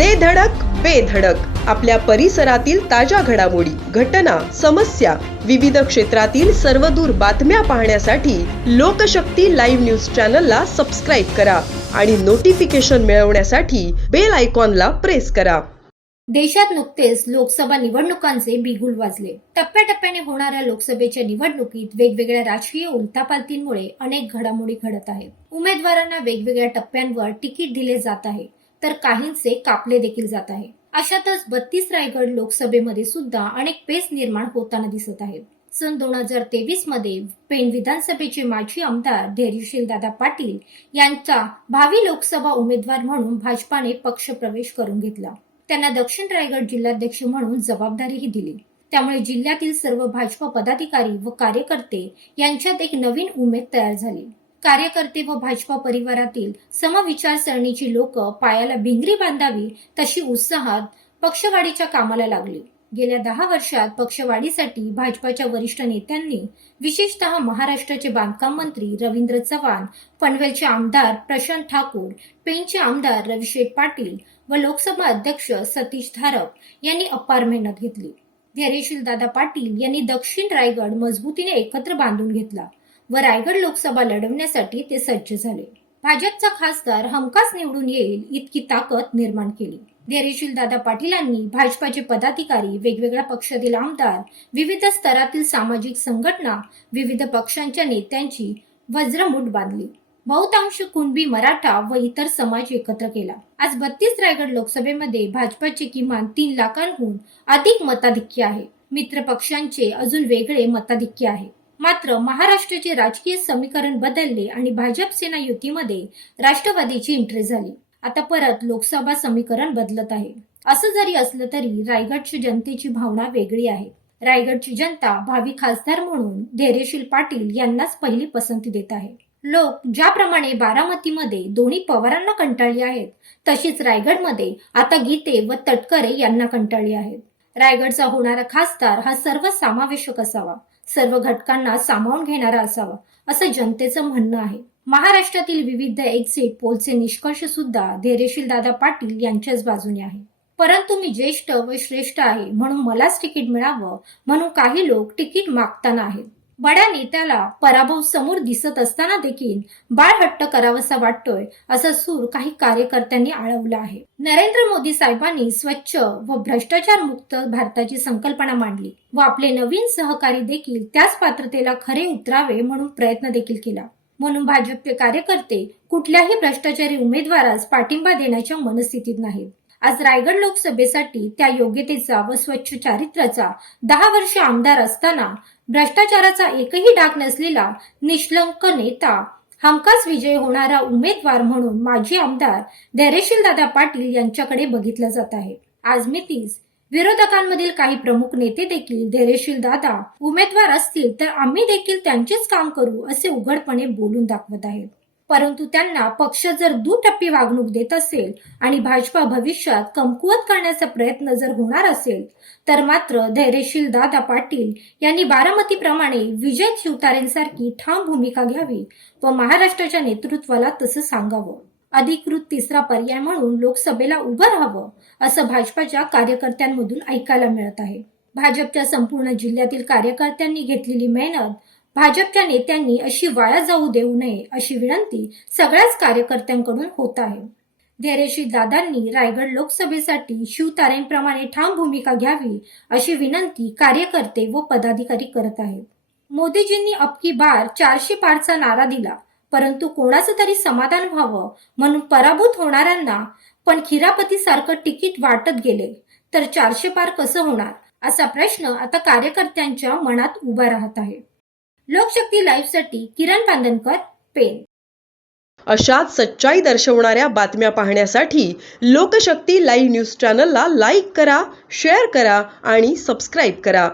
दे धडक बेधडक आपल्या परिसरातील ताज्या घडामोडी घटना समस्या विविध क्षेत्रातील सर्वदूर बातम्या पाहण्यासाठी लोकशक्ती लाईव्ह न्यूज चॅनलला सबस्क्राईब करा आणि नोटिफिकेशन मिळवण्यासाठी बेल आयकॉनला प्रेस करा. देशात नुकतेच लोकसभा निवडणुकांचे बिगुल वाजले. टप्प्याटप्प्याने होणाऱ्या लोकसभेच्या निवडणुकीत वेगवेगळ्या राजकीय उलथापालथींमुळे अनेक घडामोडी घडत आहेत. उमेदवारांना वेगवेगळ्या टप्प्यांवर तिकीट दिले जात आहे. तर काहींचे कापले देखील जात आहे. अशातच बत्तीस रायगड लोकसभेमध्ये सुद्धा अनेक पेच निर्माण होताना दिसत आहेत. सन दोन हजार तेवीसमध्ये पेण विधानसभेचे माजी आमदार धैर्यशील दादा पाटील यांचा भावी लोकसभा उमेदवार म्हणून भाजपाने पक्ष प्रवेश करून घेतला. त्यांना दक्षिण रायगड जिल्हाध्यक्ष म्हणून जबाबदारीही दिली. त्यामुळे जिल्ह्यातील सर्व भाजप पदाधिकारी व कार्यकर्ते यांच्यात एक नवीन उमेद तयार झाली. कार्यकर्ते व भाजपा परिवारातील समविचारसरणीची लोक पायाला भिंगरी बांधावी तशी उत्साहात पक्षवाढीच्या कामाला लागली. गेल्या दहा वर्षात पक्षवाढीसाठी भाजपाच्या वरिष्ठ नेत्यांनी विशेषतः महाराष्ट्राचे बांधकाम मंत्री रवींद्र चव्हाण पनवेलचे आमदार प्रशांत ठाकूर पेणचे आमदार रविशेठ पाटील व लोकसभा अध्यक्ष सतीश धारप यांनी अपार मेहनत घेतली. धैर्यशील दादा पाटील यांनी दक्षिण रायगड मजबूतीने एकत्र बांधून घेतला. व रायगड लोकसभा लढवण्यासाठी ते सज्ज झाले. भाजपचा खासदार हमखास निवडून येईल इतकी ताकद निर्माण केली. धैर्यशील दादा पाटीलांनी भाजपाचे पदाधिकारी वेगवेगळ्या पक्षातील आमदार विविध स्तरातील सामाजिक संघटना विविध पक्षांच्या नेत्यांची वज्रमूठ बांधली. बहुतांश कुणबी मराठा व इतर समाज एकत्र केला. आज बत्तीस रायगड लोकसभेमध्ये भाजपाचे किमान तीन लाखांहून अधिक मताधिक्य आहे. मित्र पक्षांचे अजून वेगळे मताधिक्य आहे. मात्र महाराष्ट्राचे राजकीय समीकरण बदलले आणि भाजप सेना युतीमध्ये राष्ट्रवादीची एंट्री झाली. आता परत लोकसभा समीकरण बदलत आहे. असं जरी असलं तरी रायगडच्या जनतेची भावना वेगळी आहे. रायगडची जनता भावी खासदार म्हणून धैर्यशील पाटील यांनाच पहिली पसंती देत आहे. लोक ज्याप्रमाणे बारामतीमध्ये दोन्ही पवारांना कंटाळली आहेत तशीच रायगडमध्ये आता गीते व तटकरे यांना कंटाळली आहेत. रायगडचा होणारा खासदार हा सर्वसमावेशक असावा. सर्व घटकांना सामावून घेणारा असावा असं जनतेचं म्हणणं आहे. महाराष्ट्रातील विविध एक्झिट पोलचे निष्कर्ष सुद्धा धैर्यशील दादा पाटील यांच्याच बाजूने आहे. परंतु मी ज्येष्ठ व श्रेष्ठ आहे म्हणून मलाच तिकीट मिळावं म्हणून काही लोक तिकीट मागताना आहेत. बड्या नेत्याला पराभव समोर दिसत असताना देखील बाळ हट्ट करावासा वाटतोय असा सूर काही कार्यकर्त्यांनी आळवला आहे. नरेंद्र मोदी साहेबांनी स्वच्छ व भ्रष्टाचार मुक्त भारताची संकल्पना मांडली व आपले नवीन सहकारी देखील त्याच पात्रतेला खरे उतरावे म्हणून प्रयत्न देखील केला. म्हणून भाजपचे कार्यकर्ते कुठल्याही भ्रष्टाचारी उमेदवारास पाठिंबा देण्याच्या मनस्थितीत नाहीत. आज रायगड लोकसभेसाठी त्या योग्यतेचा व स्वच्छ चारित्र्याचा दहा वर्ष आमदार असताना भ्रष्टाचाराचा एकही डाग नसलेला निष्लंक नेता हमखास विजय होणारा उमेदवार म्हणून माजी आमदार धैर्यशील दादा पाटील यांच्याकडे बघितलं जात आहे. आज मी मितीस विरोधकांमधील काही प्रमुख नेते देखील धैर्यशील दादा उमेदवार असतील तर आम्ही देखील त्यांचेच काम करू असे उघडपणे बोलून दाखवत आहेत. परंतु त्यांना पक्ष जर दुटप्पी वागणूक देत असेल आणि भाजपा भविष्यात कमकुवत करण्याचा प्रयत्न जर होणार असेल तर मात्र धैर्यशील दादा पाटील यांनी बारामतीप्रमाणे विजय शिवतारेंसारखी ठाम भूमिका घ्यावी व महाराष्ट्राच्या नेतृत्वाला तसं सांगावं. अधिकृत तिसरा पर्याय म्हणून लोकसभेला उभं राहावं असं भाजपाच्या कार्यकर्त्यांमधून ऐकायला मिळत आहे. भाजपच्या संपूर्ण जिल्ह्यातील कार्यकर्त्यांनी घेतलेली मेहनत भाजपच्या नेत्यांनी अशी वाया जाऊ देऊ नये अशी विनंती सगळ्याच कार्यकर्त्यांकडून होत आहे. धैर्यशील दादांनी रायगड लोकसभेसाठी शिवतारेंप्रमाणे ठाम भूमिका घ्यावी अशी विनंती कार्यकर्ते व पदाधिकारी करत आहेत. मोदीजींनी अबकी बार चारशे पारचा नारा दिला परंतु कोणाचं तरी समाधान व्हावं म्हणून पराभूत होणाऱ्यांना पण खिरापती सारखं तिकीट वाटत गेले तर चारशे पार कसं होणार? असा प्रश्न आता कार्यकर्त्यांच्या मनात उभा राहत आहे. लोकशक्ती लाईव्हसाठी किरण पांदनकर पेन अशाच सच्चाई दर्शवणाऱ्या बातम्या पाहण्यासाठी लोकशक्ती लाईव्ह न्यूज चॅनलला लाईक करा शेअर करा आणि सबस्क्राईब करा.